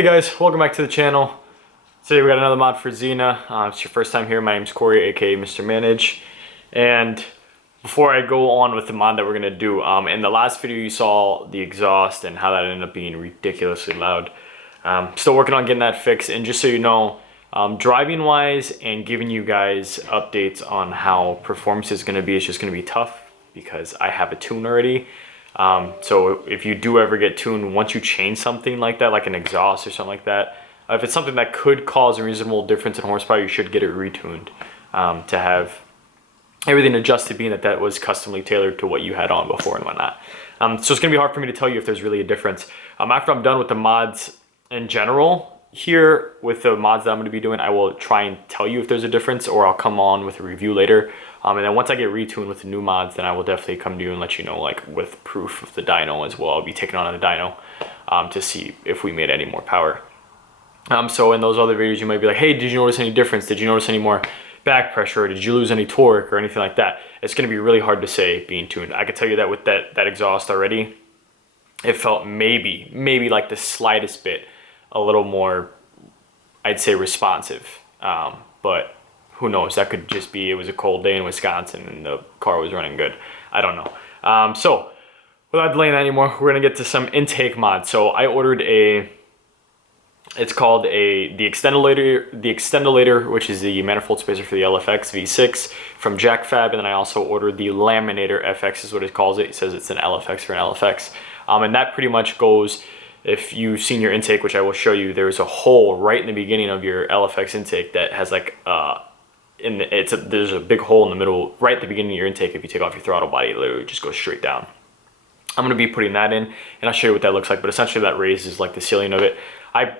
Hey guys, welcome back to the channel. Today we got another mod for Xena. If it's your first time here, my name's Corey, aka Mr. Manage. And before I go on with the mod that we're gonna do, in the last video you saw the exhaust and how that ended up being ridiculously loud. Still working on getting that fixed, and just so you know, driving wise and giving you guys updates on how performance is gonna be, it's just gonna be tough because I have a tune already. So if you do ever get tuned, once you change something like that, like an exhaust or something like that, if it's something that could cause a reasonable difference in horsepower, you should get it retuned to have everything adjusted, being that that was customly tailored to what you had on before and whatnot. So it's gonna be hard for me to tell you if there's really a difference. After I'm done with the mods in general, here with the mods that I'm gonna be doing, I will try and tell you if there's a difference, or I'll come on with a review later. And then once I get retuned with the new mods, then I will definitely come to you and let you know, like with proof of the dyno as well. I'll be taking on the dyno to see if we made any more power. So in those other videos, you might be like, hey, did you notice any difference? Did you notice any more back pressure? Or did you lose any torque or anything like that? It's gonna be really hard to say being tuned. I can tell you that with that exhaust already, it felt maybe like the slightest bit a little more, I'd say, responsive. But who knows? That could just be it was a cold day in Wisconsin and the car was running good. I don't know. So without delaying that anymore, we're gonna get to some intake mods. So I ordered it's called the Extendolator, which is the manifold spacer for the LFX V6 from JacFab, and then I also ordered the Laminator FX is what it calls it. It says it's an LFX for an LFX, and that pretty much goes. If you've seen your intake, which I will show you, there's a hole right in the beginning of your LFX intake that has like there's a big hole in the middle right at the beginning of your intake. If you take off your throttle body, it literally just goes straight down. I'm going to be putting that in, and I'll show you what that looks like, but essentially that raises like the ceiling of it. I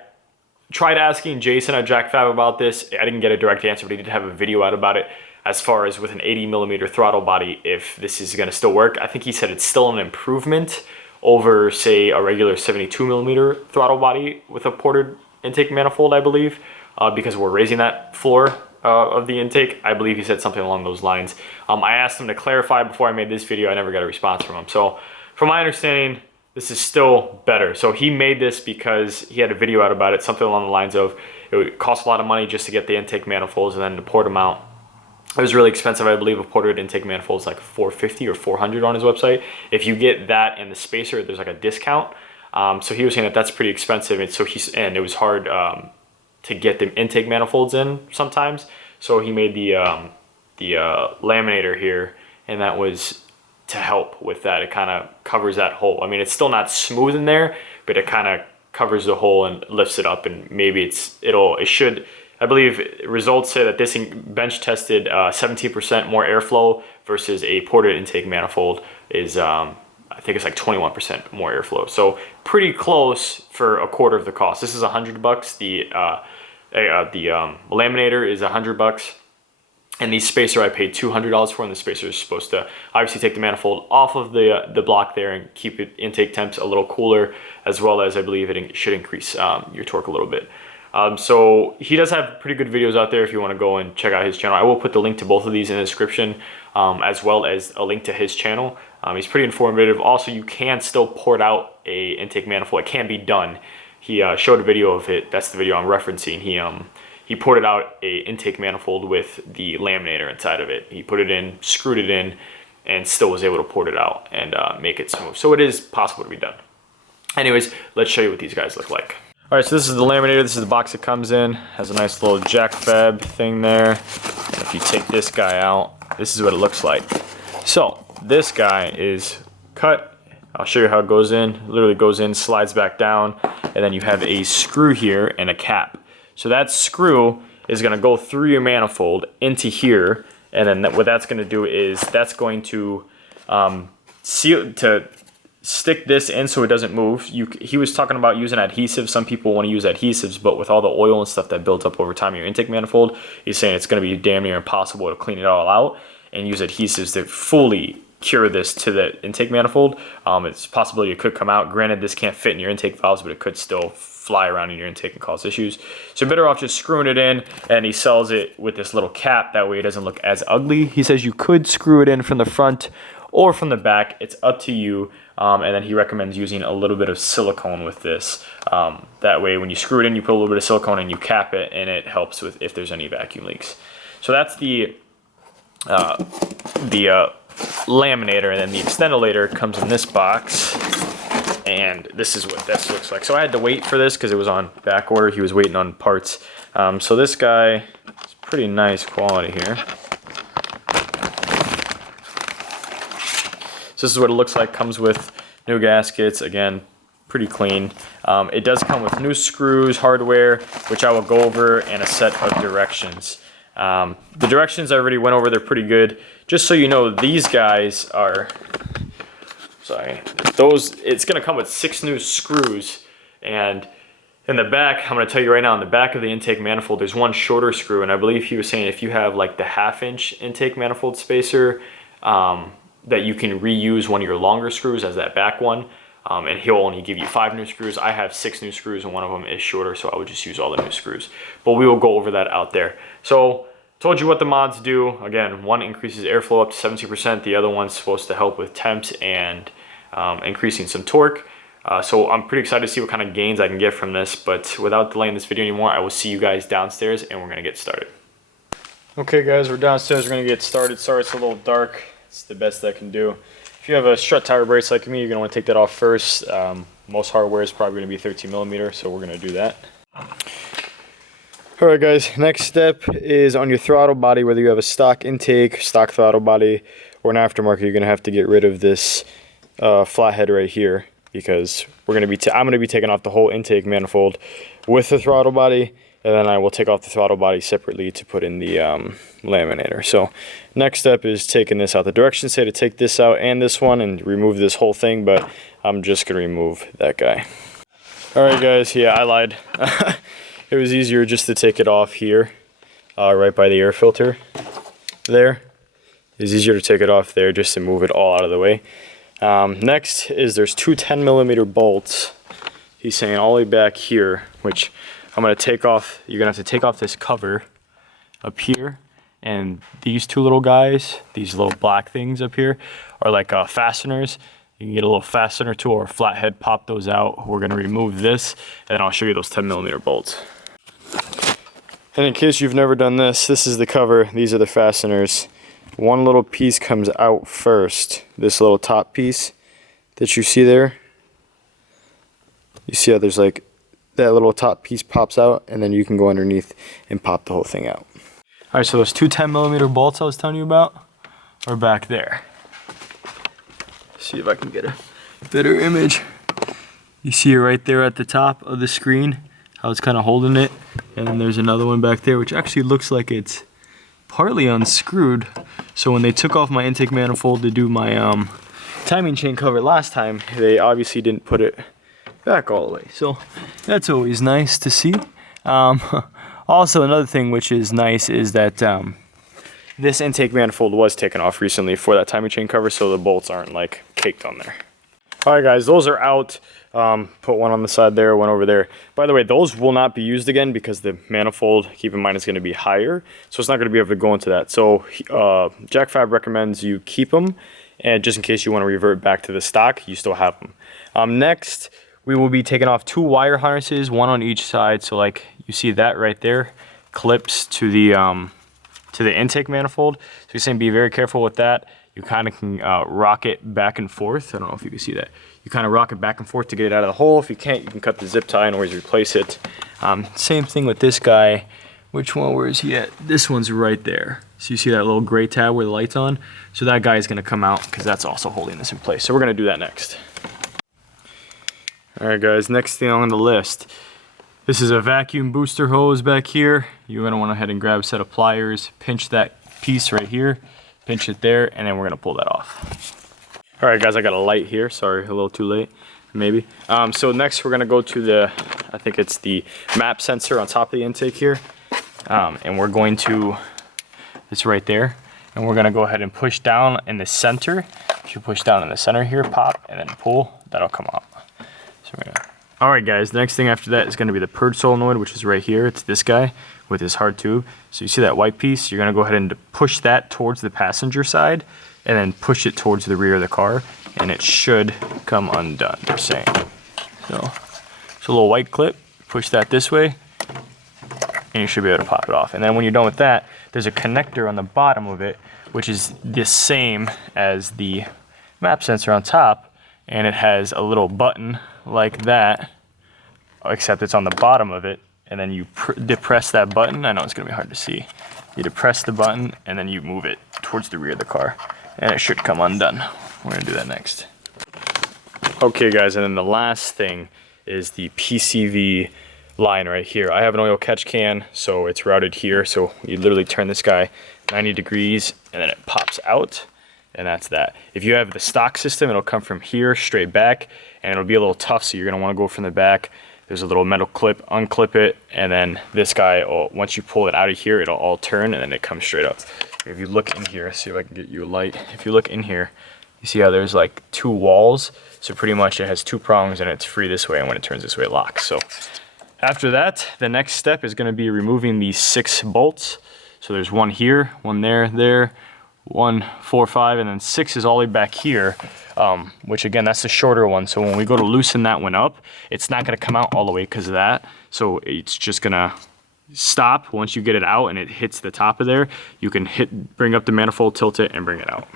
tried asking Jason at JacFab about this. I didn't get a direct answer, but he did have a video out about it as far as with an 80mm throttle body, if this is going to still work. I think he said it's still an improvement over, say, a regular 72mm throttle body with a ported intake manifold, I believe, because we're raising that floor of the intake. I believe he said something along those lines. I asked him to clarify before I made this video. I never got a response from him. So from my understanding, this is still better. So he made this because he had a video out about it, something along the lines of it would cost a lot of money just to get the intake manifolds and then to port them out. It was really expensive. I believe a ported intake manifold is like $450 or $400 on his website. If you get that and the spacer, there's like a discount. So he was saying that that's pretty expensive, and it was hard to get the intake manifolds in sometimes. So he made the laminator here, and that was to help with that. It kind of covers that hole. I mean, it's still not smooth in there, but it kind of covers the hole and lifts it up, and maybe it should. I believe results say that this bench tested 17% more airflow versus a ported intake manifold is, I think it's like 21% more airflow. So pretty close for a quarter of the cost. This is $100. The laminator is $100. And the spacer I paid $200 for, and the spacer is supposed to obviously take the manifold off of the block there and keep it intake temps a little cooler, as well as I believe it should increase your torque a little bit. So he does have pretty good videos out there if you want to go and check out his channel. I will put the link to both of these in the description, as well as a link to his channel. He's pretty informative. Also, you can still port out a intake manifold. It can be done. He showed a video of it. That's the video I'm referencing. He ported out a intake manifold with the laminator inside of it. He put it in, screwed it in, and still was able to port it out and make it smooth. So it is possible to be done. Anyways, let's show you what these guys look like. All right, so this is the laminator. This is the box it comes in. Has a nice little JacFab thing there. And if you take this guy out, this is what it looks like. So this guy is cut. I'll show you how it goes in. It literally goes in, slides back down, and then you have a screw here and a cap. So that screw is going to go through your manifold into here, and then what that's going to do is that's going to stick this in so it doesn't move. He was talking about using adhesive. Some people want to use adhesives, but with all the oil and stuff that builds up over time in your intake manifold, he's saying it's going to be damn near impossible to clean it all out and use adhesives to fully cure this to the intake manifold. It's a possibility it could come out. Granted, this can't fit in your intake valves, but it could still fly around in your intake and cause issues. So you're better off just screwing it in, and he sells it with this little cap. That way it doesn't look as ugly. He says you could screw it in from the front or from the back. It's up to you. And then he recommends using a little bit of silicone with this. That way when you screw it in, you put a little bit of silicone and you cap it, and it helps with if there's any vacuum leaks. So that's the laminator, and then the extendolator comes in this box, and this is what this looks like. So I had to wait for this because it was on back order. He was waiting on parts. So this guy is pretty nice quality here. So this is what it looks like. Comes with new gaskets, again, pretty clean. It does come with new screws, hardware, which I will go over, and a set of directions. The directions I already went over, they're pretty good. Just so you know, these guys are, it's gonna come with 6 new screws, and in the back, I'm gonna tell you right now, in the back of the intake manifold, there's one shorter screw, and I believe he was saying if you have like the 1/2-inch intake manifold spacer, that you can reuse one of your longer screws as that back one, and he'll only give you 5 new screws. I have 6 new screws, and one of them is shorter, so I would just use all the new screws. But we will go over that out there. So, told you what the mods do. Again, one increases airflow up to 70%. The other one's supposed to help with temps and increasing some torque. So I'm pretty excited to see what kind of gains I can get from this. But without delaying this video anymore, I will see you guys downstairs, and we're gonna get started. Okay guys, we're downstairs, we're gonna get started. Sorry it's a little dark. It's the best I can do. If you have a strut tire brace like me, you're gonna wanna take that off first. Most hardware is probably gonna be 13mm, so we're gonna do that. Alright guys, next step is on your throttle body, whether you have a stock intake, stock throttle body, or an aftermarket, you're gonna have to get rid of this flathead right here, because we're gonna be I'm gonna be taking off the whole intake manifold with the throttle body, and then I will take off the throttle body separately to put in the laminator. So next step is taking this out. The directions say to take this out and this one and remove this whole thing, but I'm just gonna remove that guy. Alright guys, yeah, I lied. It was easier just to take it off here, right by the air filter there. It's easier to take it off there just to move it all out of the way. Next is there's 2 10mm bolts. He's saying all the way back here, which I'm gonna take off. You're gonna have to take off this cover up here, and these 2 little guys, these little black things up here, are like fasteners. You can get a little fastener tool or a flathead, pop those out. We're gonna remove this, and then I'll show you those 10mm bolts. And in case you've never done this, this is the cover, these are the fasteners. One little piece comes out first, this little top piece that you see there. You see how there's like, that little top piece pops out, and then you can go underneath and pop the whole thing out. Alright, so those 2 10mm bolts I was telling you about are back there. See if I can get a better image. You see it right there at the top of the screen, how it's kind of holding it, and then there's another one back there which actually looks like it's partly unscrewed. So when they took off my intake manifold to do my timing chain cover last time, they obviously didn't put it back all the way, so that's always nice to see. Also another thing which is nice is that this intake manifold was taken off recently for that timing chain cover, so the bolts aren't like caked on there. Alright guys, those are out. Put one on the side there, one over there. By the way, those will not be used again because the manifold, keep in mind, is going to be higher, so it's not going to be able to go into that. So JacFab recommends you keep them, and just in case you want to revert back to the stock, you still have them. Next, we will be taking off 2 wire harnesses, one on each side. So like you see that right there, clips to the intake manifold. So you're saying be very careful with that. You kind of can rock it back and forth. I don't know if you can see that. You kind of rock it back and forth to get it out of the hole. If you can't, you can cut the zip tie and always replace it. Same thing with this guy. Which one, where is he at? This one's right there. So you see that little gray tab where the light's on? So that guy is gonna come out because that's also holding this in place. So we're gonna do that next. All right guys, next thing on the list. This is a vacuum booster hose back here. You're gonna want to head and grab a set of pliers, pinch that piece right here, pinch it there, and then we're gonna pull that off. All right guys, I got a light here. Sorry, a little too late, maybe. So next we're gonna go to the, I think it's the map sensor on top of the intake here. And we're going to, it's right there. And we're gonna go ahead and push down in the center. If you push down in the center here, pop, and then pull, that'll come out. So we're gonna Alright guys, the next thing after that is going to be the purge solenoid, which is right here. It's this guy with his hard tube. So you see that white piece? You're going to go ahead and push that towards the passenger side and then push it towards the rear of the car, and it should come undone, they're saying. So it's a little white clip, push that this way, and you should be able to pop it off. And then when you're done with that, there's a connector on the bottom of it, which is the same as the map sensor on top, and it has a little button like that, except it's on the bottom of it, and then you depress that button. I know it's gonna be hard to see. You depress the button and then you move it towards the rear of the car, and it should come undone. We're gonna do that next. Okay guys, and then the last thing is the PCV line right here. I have an oil catch can, so it's routed here. So you literally turn this guy 90 degrees and then it pops out, and that's that. If you have the stock system, it'll come from here straight back, and it'll be a little tough, so you're gonna wanna go from the back. There's a little metal clip, unclip it, and then this guy, once you pull it out of here, it'll all turn and then it comes straight up. If you look in here, see if I can get you a light. If you look in here, you see how there's like 2 walls? So pretty much it has 2 prongs and it's free this way, and when it turns this way, it locks. So after that, the next step is gonna be removing these 6 bolts. So there's 1 here, 1 there, 1, 4, 5, and then 6 is all the way back here, which again, that's the shorter one. So when we go to loosen that one up, it's not gonna come out all the way because of that. So it's just gonna stop once you get it out and it hits the top of there. You can bring up the manifold, tilt it, and bring it out.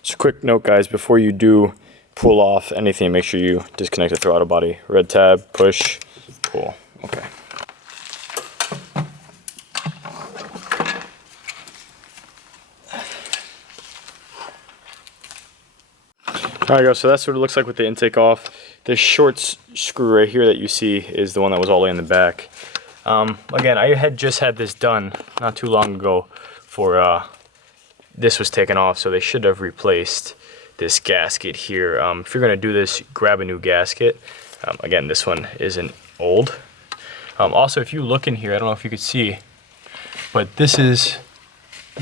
Just a quick note guys, before you do pull off anything, make sure you disconnect the throttle body. Red tab, push, pull. Okay. Alright guys, so that's what it looks like with the intake off. This short screw right here that you see is the one that was all the way in the back. Again, I had just had this done not too long ago for this was taken off, so they should have replaced this gasket here. If you're gonna do this, grab a new gasket. Again, this one isn't old. Also, if you look in here, I don't know if you could see, but this is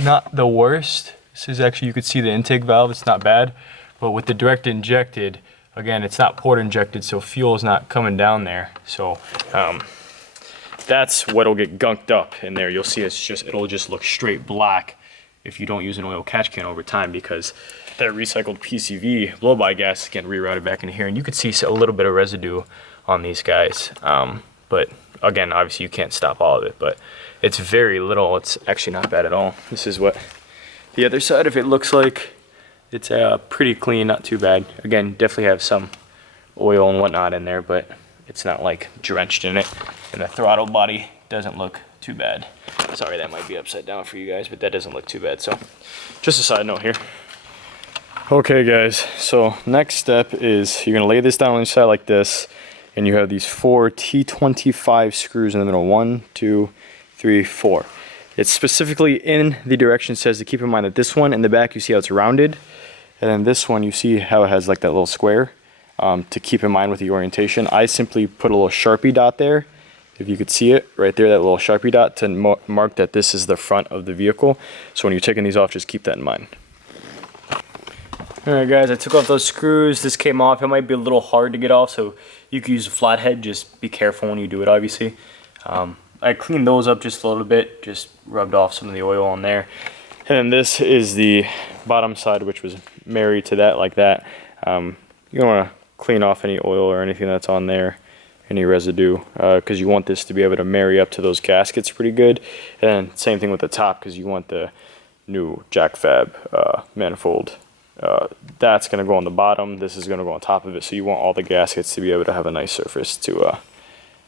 not the worst. This is actually, you could see the intake valve, it's not bad. But with the direct injected, again, it's not port injected, so fuel is not coming down there. So that's what'll get gunked up in there. You'll see it'll just look straight black if you don't use an oil catch can over time, because that recycled PCV blow-by gas is getting rerouted back in here, and you could see a little bit of residue on these guys. But again, obviously you can't stop all of it, but it's very little. It's actually not bad at all. This is what the other side of it looks like. It's pretty clean, not too bad. Again, definitely have some oil and whatnot in there, but it's not like drenched in it. And the throttle body doesn't look too bad. Sorry, that might be upside down for you guys, but that doesn't look too bad. So just a side note here. Okay guys, so next step is you're gonna lay this down on the side like this, and you have these 4 T25 screws in the middle. 1, 2, 3, 4. It's specifically in the direction it says to keep in mind that this one in the back, you see how it's rounded, and then this one you see how it has like that little square, to keep in mind with the orientation. I simply put a little Sharpie dot there, if you could see it right there, that little Sharpie dot, to mark that this is the front of the vehicle. So when you're taking these off, just keep that in mind. Alright guys, I took off those screws. This came off. It might be a little hard to get off, so you can use a flathead. Just be careful when you do it, obviously. I cleaned those up just a little bit, just rubbed off some of the oil on there. And then this is the bottom side, which was married to that like that. You don't want to clean off any oil or anything that's on there, any residue, because you want this to be able to marry up to those gaskets pretty good. And then same thing with the top, because you want the new JacFab manifold. That's going to go on the bottom. This is going to go on top of it, so you want all the gaskets to be able to have a nice surface to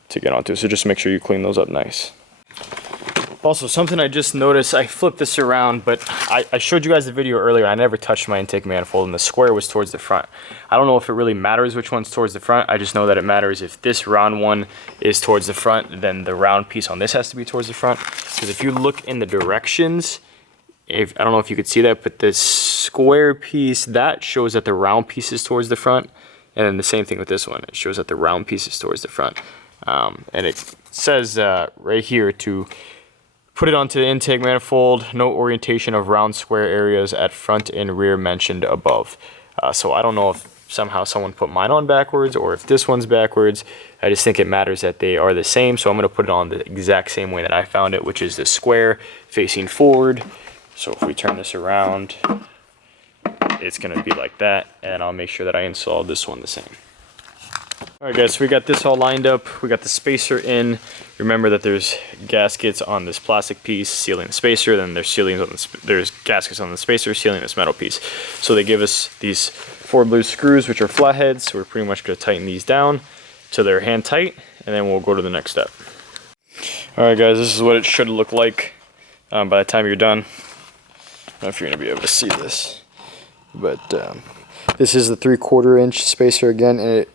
get onto. So just make sure you clean those up nice. Also, something I just noticed, I flipped this around, but I showed you guys the video earlier. I never touched my intake manifold, and the square was towards the front. I don't know if it really matters which one's towards the front. I just know that it matters if this round one is towards the front, then the round piece on this has to be towards the front. Because if you look in the directions, I don't know if you could see that, but this square piece, that shows that the round piece is towards the front. And then the same thing with this one. It shows that the round piece is towards the front. And it says right here to put it onto the intake manifold, no orientation of round square areas at front and rear mentioned above. So I don't know if somehow someone put mine on backwards or if this one's backwards. I just think it matters that they are the same. So I'm going to put it on the exact same way that I found it, which is the square facing forward. So if we turn this around, it's going to be like that. And I'll make sure that I install this one the same. Alright guys, so we got this all lined up. We got the spacer in. Remember that there's gaskets on this plastic piece sealing the spacer, then there's gaskets on the spacer sealing this metal piece. So they give us these 4 blue screws, which are flatheads, so we're pretty much going to tighten these down till they're hand tight, and then we'll go to the next step. Alright guys, this is what it should look like by the time you're done. I don't know if you're going to be able to see this, but this is the 3/4 inch spacer again, and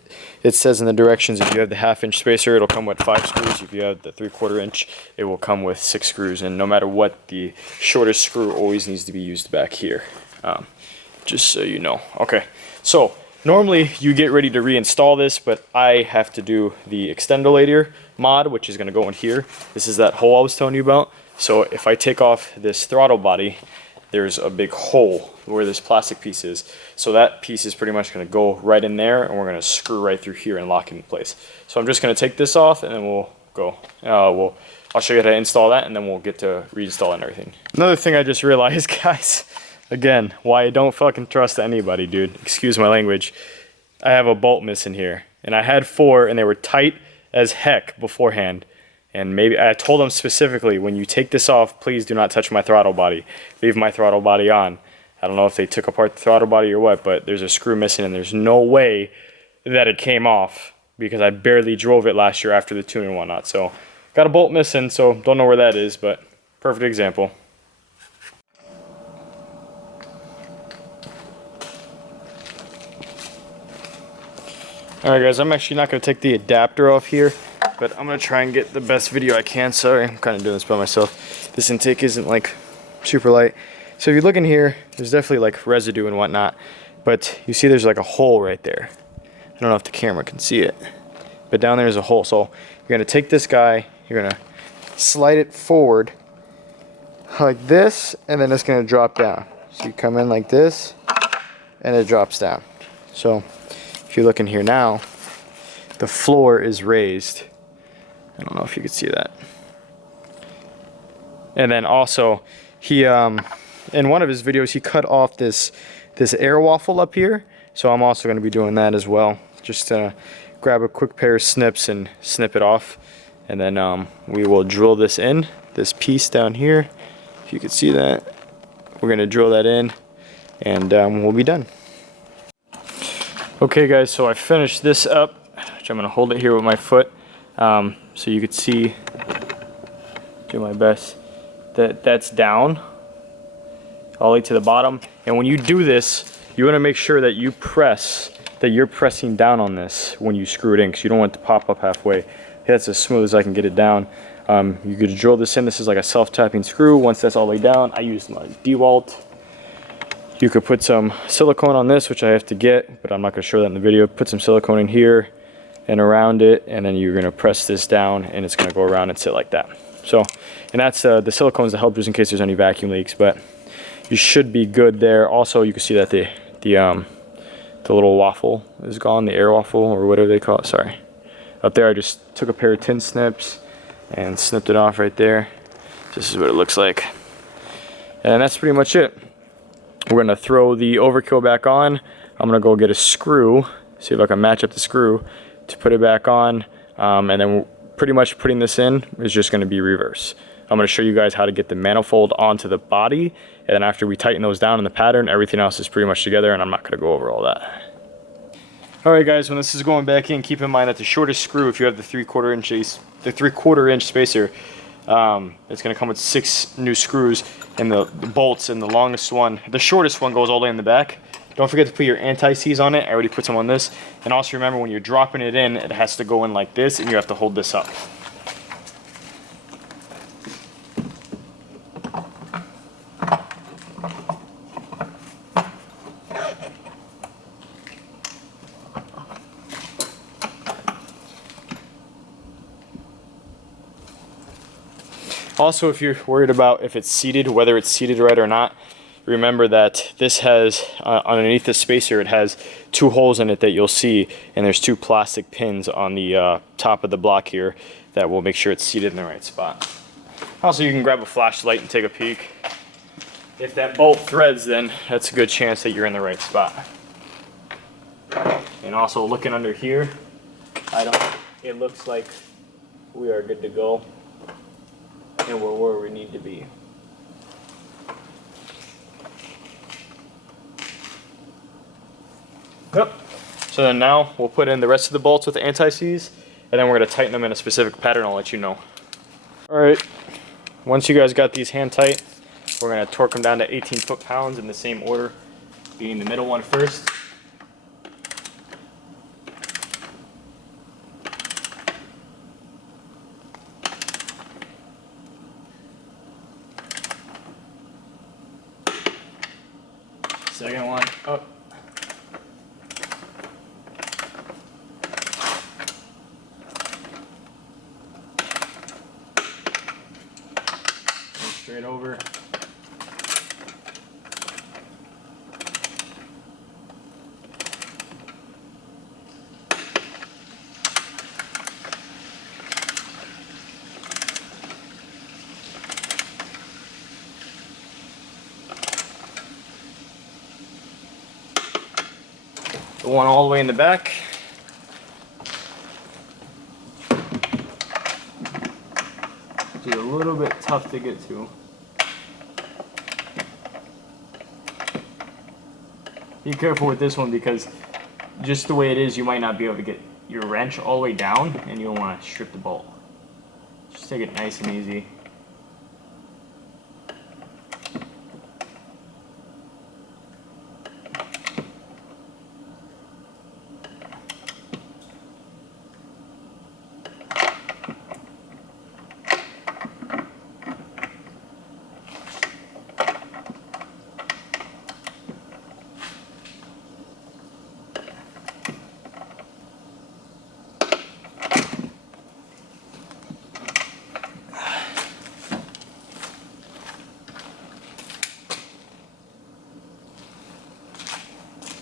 it says in the directions if you have the 1/2 inch spacer, it'll come with 5 screws. If you have the 3/4 inch, it will come with 6 screws. And no matter what, the shortest screw always needs to be used back here. Just so you know. Okay, so normally you get ready to reinstall this, but I have to do the Extendolator mod, which is going to go in here. This is that hole I was telling you about. So if I take off this throttle body, there's a big hole where this plastic piece is. So that piece is pretty much going to go right in there, and we're going to screw right through here and lock it in place. So I'm just going to take this off, and then we'll go. I'll show you how to install that, and then we'll get to reinstall and everything. Another thing I just realized, guys, again, why I don't fucking trust anybody, dude. Excuse my language. I have a bolt missing here, and I had 4, and they were tight as heck beforehand. And maybe I told them specifically, when you take this off, please do not touch my throttle body. Leave my throttle body on. I don't know if they took apart the throttle body or what, but there's a screw missing, and there's no way that it came off because I barely drove it last year after the tune and whatnot. So got a bolt missing, so don't know where that is, but perfect example. Alright guys, I'm actually not going to take the adapter off here, but I'm going to try and get the best video I can. Sorry, I'm kind of doing this by myself. This intake isn't like super light. So if you look in here, there's definitely like residue and whatnot, but you see there's like a hole right there. I don't know if the camera can see it, but down there is a hole. So you're going to take this guy, you're going to slide it forward like this, and then it's going to drop down. So you come in like this, and it drops down. So if you look in here now, the floor is raised. I don't know if you could see that. And then also, he in one of his videos, he cut off this air waffle up here. So I'm also going to be doing that as well. Just grab a quick pair of snips and snip it off. And then we will drill this in, this piece down here. If you could see that. We're going to drill that in, and we'll be done. Okay guys, so I finished this up, which I'm going to hold it here with my foot, so you could see, do my best, that's down all the way to the bottom. And when you do this, you want to make sure that you're pressing down on this when you screw it in, because you don't want it to pop up halfway. That's as smooth as I can get it down. You could drill this in. This is like a self-tapping screw. Once that's all the way down, I use my DeWalt. You could put some silicone on this, which I have to get, but I'm not going to show that in the video. Put some silicone in here and around it, and then you're going to press this down, and it's going to go around and sit like that. So, and that's the silicone's to help just in case there's any vacuum leaks, but you should be good there. Also, you can see that the little waffle is gone, the air waffle or whatever they call it. Sorry. Up there, I just took a pair of tin snips and snipped it off right there. This is what it looks like, and that's pretty much it. We're going to throw the overkill back on. I'm going to go get a screw, see if I can match up the screw to put it back on, and then pretty much putting this in is just going to be reverse. I'm going to show you guys how to get the manifold onto the body, and then after we tighten those down in the pattern, everything else is pretty much together, and I'm not going to go over all that. Alright guys, when this is going back in, keep in mind that the shortest screw, if you have the 3/4 inch spacer, It's going to come with 6 new screws and the bolts, and the longest one, the shortest one, goes all the way in the back. Don't forget to put your anti-seize on it. I already put some on this. And also remember, when you're dropping it in, it has to go in like this, and you have to hold this up. Also, if you're worried about if it's seated, whether it's seated right or not, remember that this has, underneath the spacer, it has 2 holes in it that you'll see, and there's 2 plastic pins on the top of the block here that will make sure it's seated in the right spot. Also, you can grab a flashlight and take a peek. If that bolt threads, then that's a good chance that you're in the right spot. And also, looking under here, it looks like we are good to go. And we're where we need to be. Yep. So then now we'll put in the rest of the bolts with the anti-seize, and then we're going to tighten them in a specific pattern. I'll let you know. Alright, once you guys got these hand tight, we're going to torque them down to 18 foot-pounds in the same order, being the middle one first. Second one up. And straight over. The one all the way in the back. It's a little bit tough to get to. Be careful with this one, because just the way it is, you might not be able to get your wrench all the way down, and you don't want to strip the bolt. Just take it nice and easy.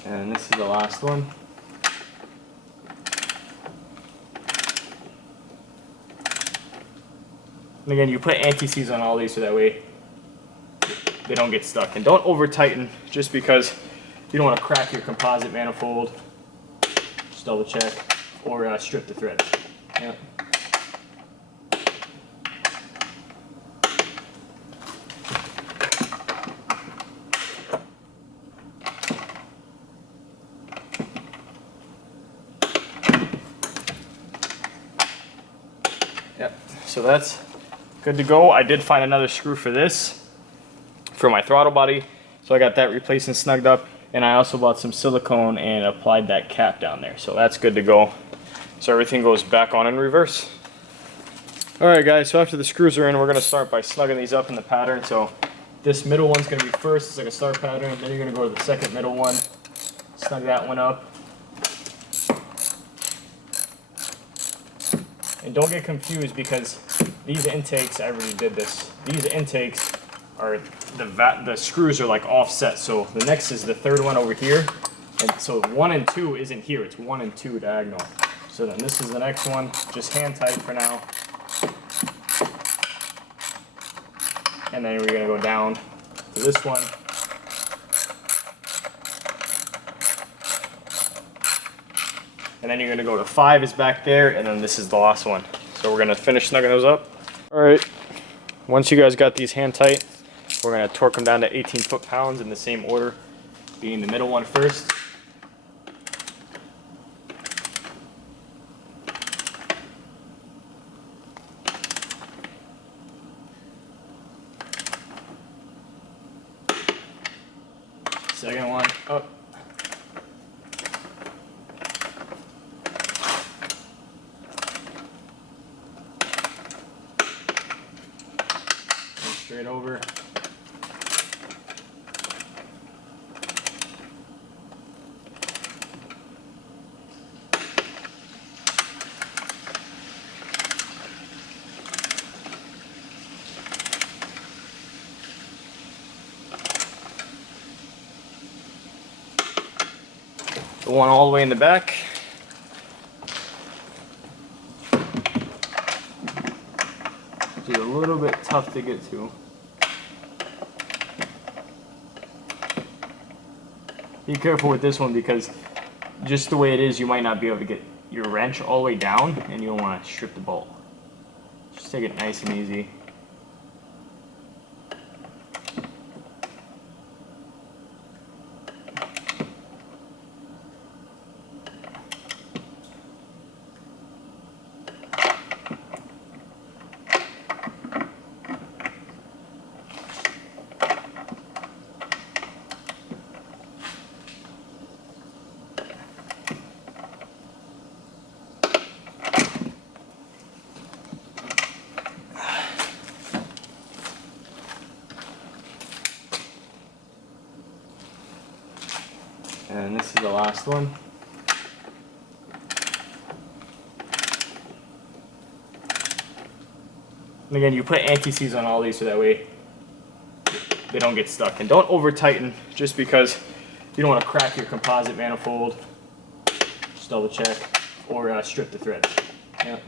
And this is the last one. And again, you put anti-seize on all these so that way they don't get stuck. And don't over tighten, just because you don't want to crack your composite manifold. Just double check, or strip the threads. Yep. Yep, so that's good to go. I did find another screw for this, for my throttle body, so I got that replaced and snugged up, and I also bought some silicone and applied that cap down there, so that's good to go. So everything goes back on in reverse. Alright guys, so after the screws are in, we're going to start by snugging these up in the pattern. So this middle one's going to be first, it's like a star pattern, then you're going to go to the second middle one, snug that one up. And don't get confused, because these intakes, I already did this, these intakes are, the screws are like offset. So the next is the third one over here. And so 1 and 2 isn't here, it's 1 and 2 diagonal. So then this is the next one, just hand tight for now. And then we're gonna go down to this one. And then you're gonna go to 5 is back there, and then this is the last one. So we're gonna finish snugging those up. All right, once you guys got these hand tight, we're gonna torque them down to 18 foot-pounds in the same order, being the middle one first. Second one up. Straight over. The one all the way in the back. Which is a little bit tough to get to. Be careful with this one because just the way it is, you might not be able to get your wrench all the way down and you don't want to strip the bolt. Just take it nice and easy. And this is the last one. And again, you put anti-seize on all these so that way they don't get stuck. And don't over tighten just because you don't want to crack your composite manifold. Just double check or strip the threads. Yep.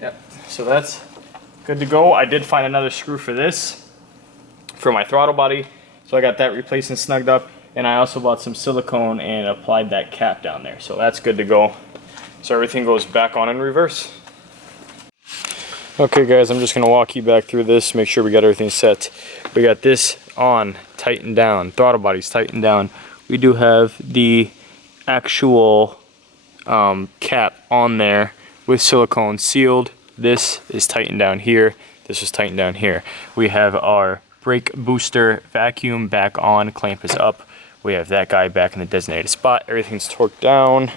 Yep, so that's good to go. I did find another screw for this, for my throttle body. So I got that replaced and snugged up. And I also bought some silicone and applied that cap down there. So that's good to go. So everything goes back on in reverse. Okay guys, I'm just gonna walk you back through this, make sure we got everything set. We got this on, tightened down, throttle body's tightened down. We do have the actual cap on there with silicone sealed. This is tightened down here. This is tightened down here. We have our brake booster vacuum back on, clamp is up. We have that guy back in the designated spot. Everything's torqued down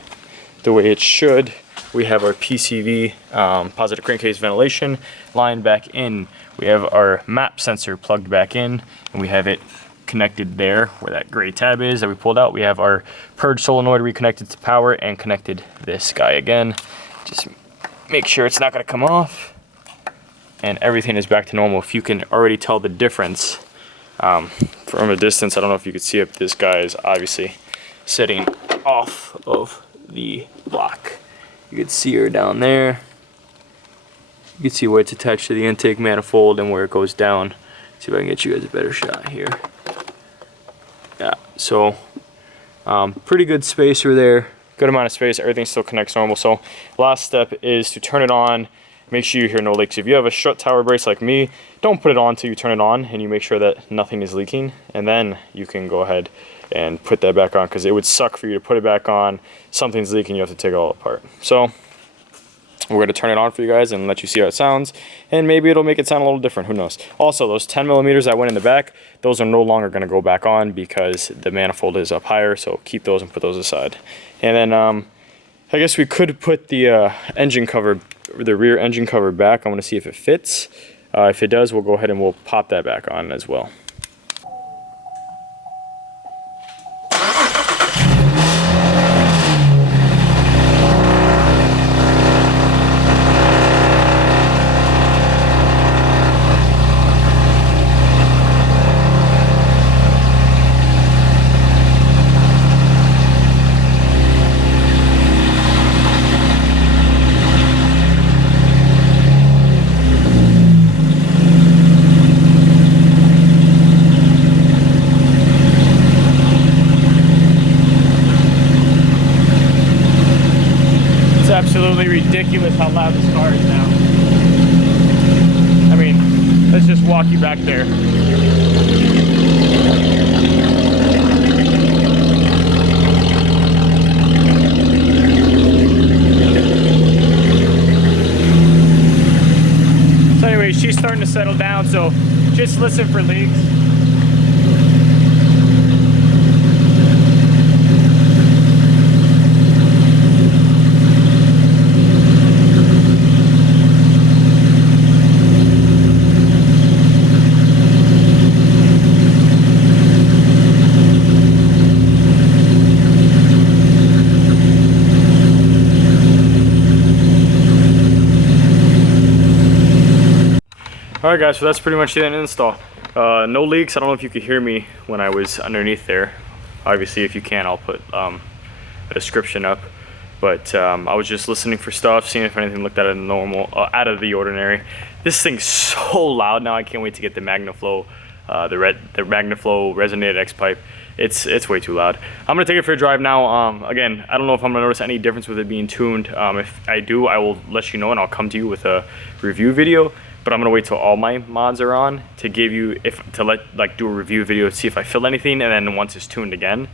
the way it should. We have our PCV, positive crankcase ventilation line back in. We have our map sensor plugged back in, and we have it connected there where that gray tab is that we pulled out. We have our purge solenoid reconnected to power and connected this guy again. Just make sure it's not gonna come off. And everything is back to normal. If you can already tell the difference from a distance, I don't know if you could see it, this guy is obviously sitting off of the block. You can see her down there. You can see where it's attached to the intake manifold and where it goes down. See if I can get you guys a better shot here. Yeah, so pretty good spacer there. Good amount of space, everything still connects normal. So last step is to turn it on. Make sure you hear no leaks. If you have a strut tower brace like me, don't put it on until you turn it on and you make sure that nothing is leaking, and then you can go ahead and put that back on, because it would suck for you to put it back on, something's leaking, you have to take it all apart. So we're going to turn it on for you guys and let you see how it sounds, and maybe it'll make it sound a little different, who knows. Also, those 10 millimeters that went in the back, those are no longer going to go back on because the manifold is up higher, so keep those and put those aside. And then I guess we could put the engine cover, the rear engine cover back. I want to see if it fits. If it does, we'll go ahead and we'll pop that back on as well. Absolutely ridiculous how loud this car is now. I mean, let's just walk you back there. settle down, so just listen for leaks. Alright guys, so that's pretty much the end install. No leaks. I don't know if you could hear me when I was underneath there. Obviously, if you can, I'll put a description up. But I was just listening for stuff, seeing if anything looked out of the normal, out of the ordinary. This thing's so loud now. I can't wait to get the MagnaFlow, the MagnaFlow resonated X pipe. It's way too loud. I'm gonna take it for a drive now. Again, I don't know if I'm gonna notice any difference with it being tuned. If I do, I will let you know, and I'll come to you with a review video. But I'm gonna wait till all my mods are on to give you, do a review video to see if I feel anything, and then once it's tuned again,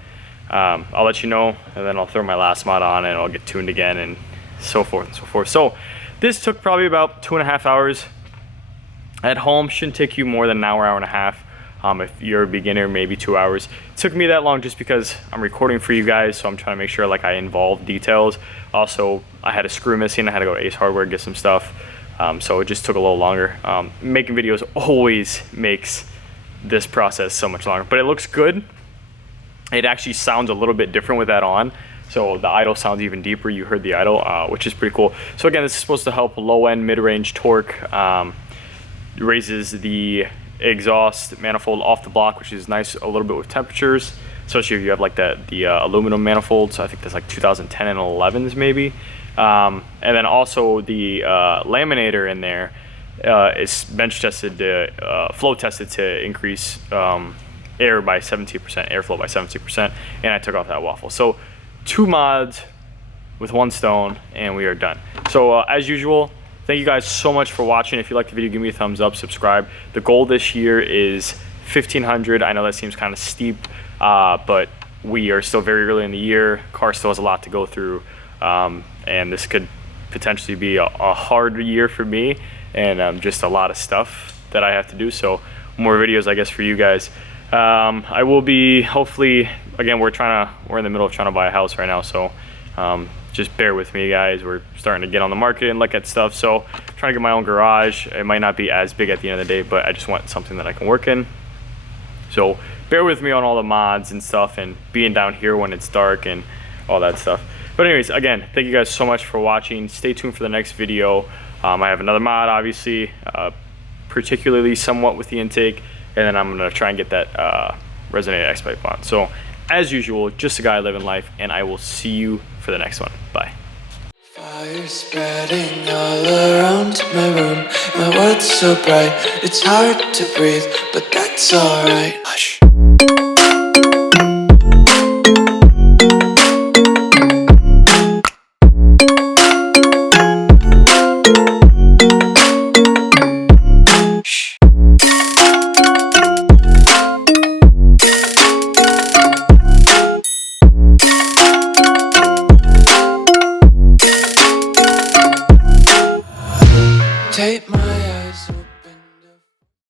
I'll let you know, and then I'll throw my last mod on and it'll get tuned again, and so forth and so forth. So this took probably about 2.5 hours. At home, shouldn't take you more than an hour, hour and a half. If you're a beginner, maybe 2 hours. It took me that long just because I'm recording for you guys, so I'm trying to make sure I involve details. Also, I had a screw missing. I had to go to Ace Hardware, get some stuff. So it just took a little longer. Making videos always makes this process so much longer, but it looks good. It actually sounds a little bit different with that on. So the idle sounds even deeper. You heard the idle, which is pretty cool. So again, this is supposed to help low end, mid-range torque. Raises the exhaust manifold off the block, which is nice a little bit with temperatures, especially if you have the aluminum manifold. So I think that's 2010 and 11s maybe. And then also the laminator in there is bench tested, flow tested to increase air by 17%, airflow by 17%, and I took off that waffle. So 2 mods with 1 stone, and we are done. So as usual, thank you guys so much for watching. If you like the video, give me a thumbs up, subscribe. The goal this year is 1,500. I know that seems kind of steep, but we are still very early in the year. Car still has a lot to go through. And this could potentially be a hard year for me, and just a lot of stuff that I have to do. So more videos, I guess, for you guys. I will be, hopefully, again, we're in the middle of trying to buy a house right now, so just bear with me, guys. We're starting to get on the market and look at stuff, so trying to get my own garage. It might not be as big at the end of the day, but I just want something that I can work in. So bear with me on all the mods and stuff, and being down here when it's dark and all that stuff. But anyways, again, thank you guys so much for watching. Stay tuned for the next video. I have another mod, obviously, particularly somewhat with the intake, and then I'm gonna try and get that resonated X pipe on. So as usual, just a guy living life, and I will see you for the next one. Bye. Fire spreading all around my room. My world's so bright, it's hard to breathe, but that's alright. Hush.